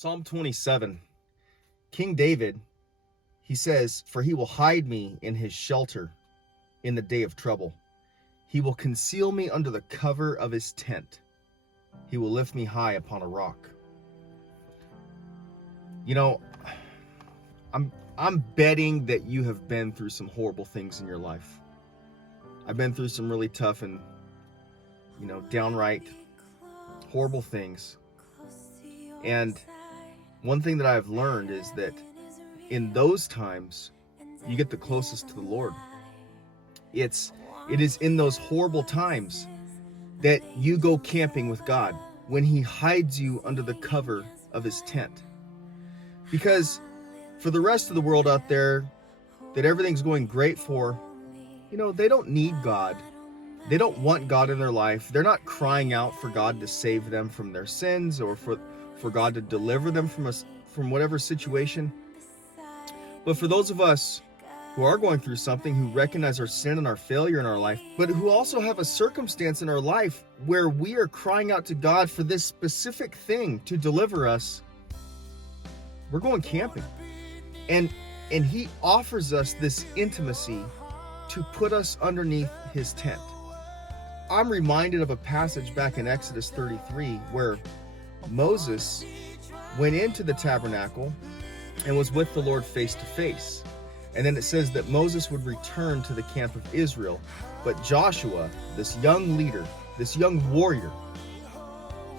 Psalm 27, King David, he says, "For he will hide me in his shelter in the day of trouble. He will conceal me under the cover of his tent. He will lift me high upon a rock." You know, I'm betting that you have been through some horrible things in your life. I've been through some really tough and, downright horrible things. And one thing that I've learned is that in those times, you get the closest to the Lord. It is in those horrible times that you go camping with God, when he hides you under the cover of his tent. Because for the rest of the world out there that everything's going great for, they don't need God. They don't want God in their life. They're not crying out for God to save them from their sins or for God to deliver them from whatever situation. But for those of us who are going through something, who recognize our sin and our failure in our life, but who also have a circumstance in our life where we are crying out to God for this specific thing to deliver us, we're going camping. And he offers us this intimacy to put us underneath his tent. I'm reminded of a passage back in Exodus 33 where Moses went into the tabernacle and was with the Lord face to face. And then it says that Moses would return to the camp of Israel. But Joshua, this young leader, this young warrior,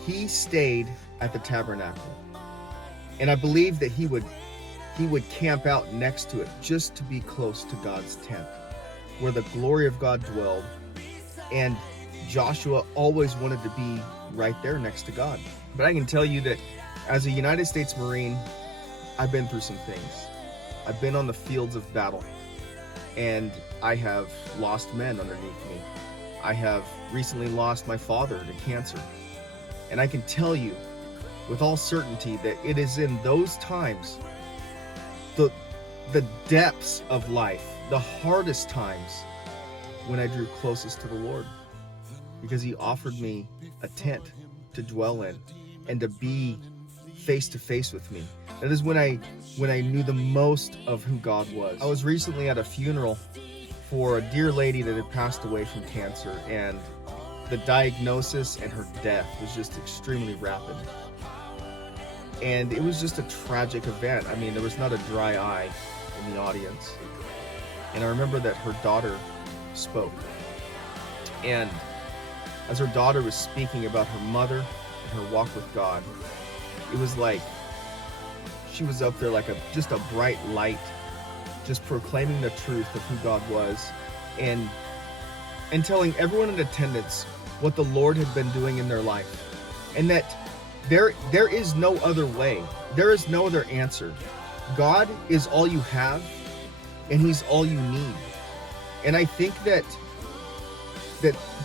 he stayed at the tabernacle. And I believe that he would camp out next to it just to be close to God's tent, where the glory of God dwelled. And Joshua always wanted to be right there next to God. But I can tell you that as a United States Marine, I've been through some things. I've been on the fields of battle, and I have lost men underneath me. I have recently lost my father to cancer. And I can tell you with all certainty that it is in those times, the depths of life, the hardest times, when I drew closest to the Lord, because he offered me a tent to dwell in and to be face to face with me. That is when I knew the most of who God was. I was recently at a funeral for a dear lady that had passed away from cancer, and the diagnosis and her death was just extremely rapid. And it was just a tragic event. I mean, there was not a dry eye in the audience. And I remember that her daughter spoke. And as her daughter was speaking about her mother and her walk with God, it was like she was up there like just a bright light, just proclaiming the truth of who God was, and telling everyone in attendance what the Lord had been doing in their life, and that there is no other way. There is no other answer. God is all you have, and he's all you need. And I think that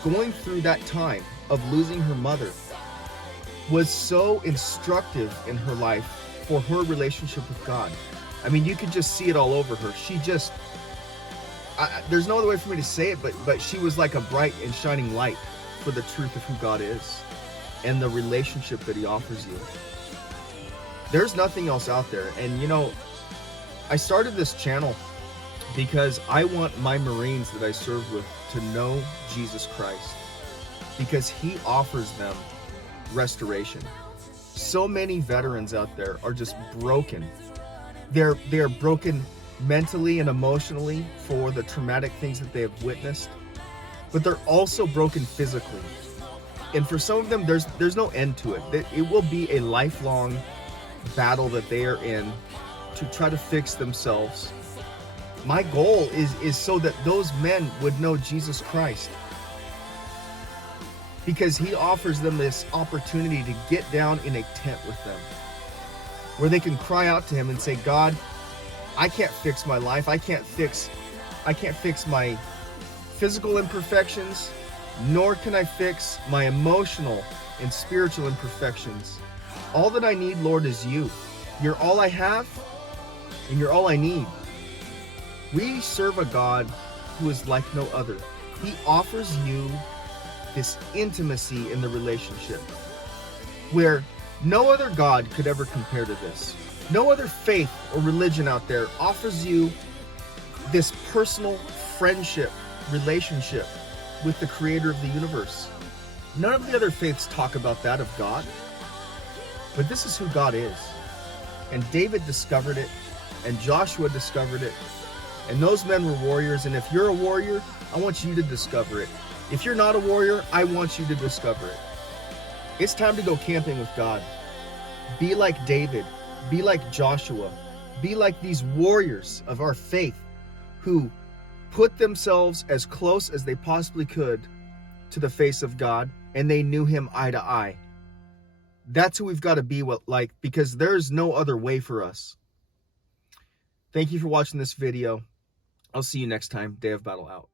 going through that time of losing her mother was so instructive in her life for her relationship with God. I mean, you could just see it all over her. She just, there's no other way for me to say it, but she was like a bright and shining light for the truth of who God is and the relationship that he offers you. There's nothing else out there. And I started this channel because I want my Marines that I serve with to know Jesus Christ, because he offers them restoration. So many veterans out there are just broken. They're broken mentally and emotionally for the traumatic things that they have witnessed, but they're also broken physically. And for some of them, there's no end to it. It will be a lifelong battle that they are in to try to fix themselves. My goal is so that those men would know Jesus Christ, because he offers them this opportunity to get down in a tent with them, where they can cry out to him and say, God, I can't fix my life. I can't fix my physical imperfections, nor can I fix my emotional and spiritual imperfections. All that I need, Lord, is you. You're all I have, and you're all I need. We serve a God who is like no other. He offers you this intimacy in the relationship, where No other God could ever compare to this. No other faith or religion out there offers you this personal friendship, relationship with the creator of the universe. None of the other faiths talk about that of God. But this is who God is. And David discovered it, and Joshua discovered it, and those men were warriors. And if you're a warrior, I want you to discover it. If you're not a warrior, I want you to discover it. It's time to go camping with God. Be like David. Be like Joshua. Be like these warriors of our faith who put themselves as close as they possibly could to the face of God, and they knew him eye to eye. That's who we've got to be like, because there's no other way for us. Thank you for watching this video. I'll see you next time. Day of Battle out.